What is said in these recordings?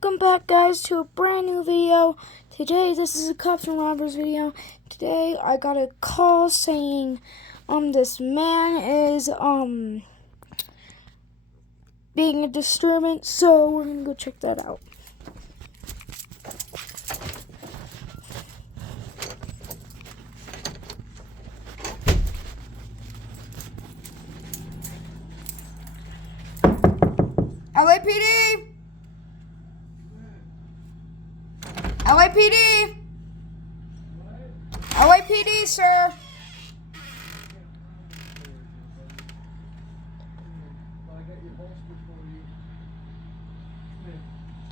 Welcome back, guys, to a brand new video. Today, this is a cops and robbers video. Today, I got a call saying, this man is, being a disturbance, so we're gonna go check that out. LAPD! LAPD! LAPD, sir!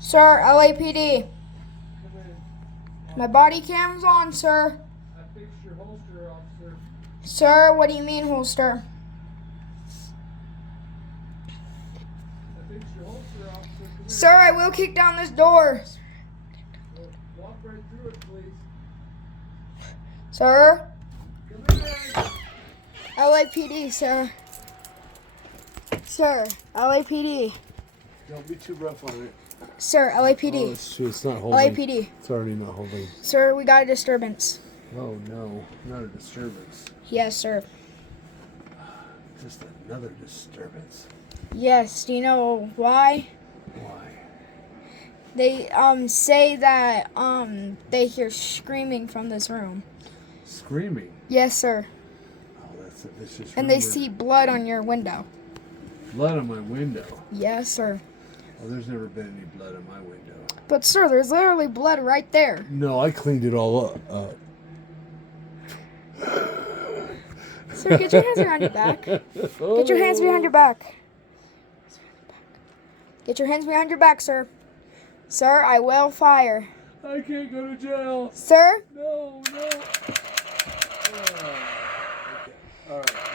Sir, LAPD. My body cam's on, sir. I fixed your holster, officer. Sir, what do you mean, holster? I fixed your holster, officer. Come Sir, I will kick down this door. here. Walk right through it, please. Sir? Come here. LAPD, sir. Sir, LAPD. Don't be too rough on it. Sir, LAPD. Oh, it's not holding. LAPD. It's already not holding. Sir, we got a disturbance. Oh no, not a disturbance. Yes, sir. Just another disturbance. Yes, do you know why? Why? They say that they hear screaming from this room. Screaming. Yes, sir. Oh, that's a vicious And they rumor. see blood on your window. Blood on my window. Yes, sir. Oh, there's never been any blood on my window. But sir, there's literally blood right there. No, I cleaned it all up. Sir, get your hands behind your back. Get your hands behind your back. Get your hands behind your back, sir. Sir, I will fire. I can't go to jail. Sir? No. Oh, okay. All right.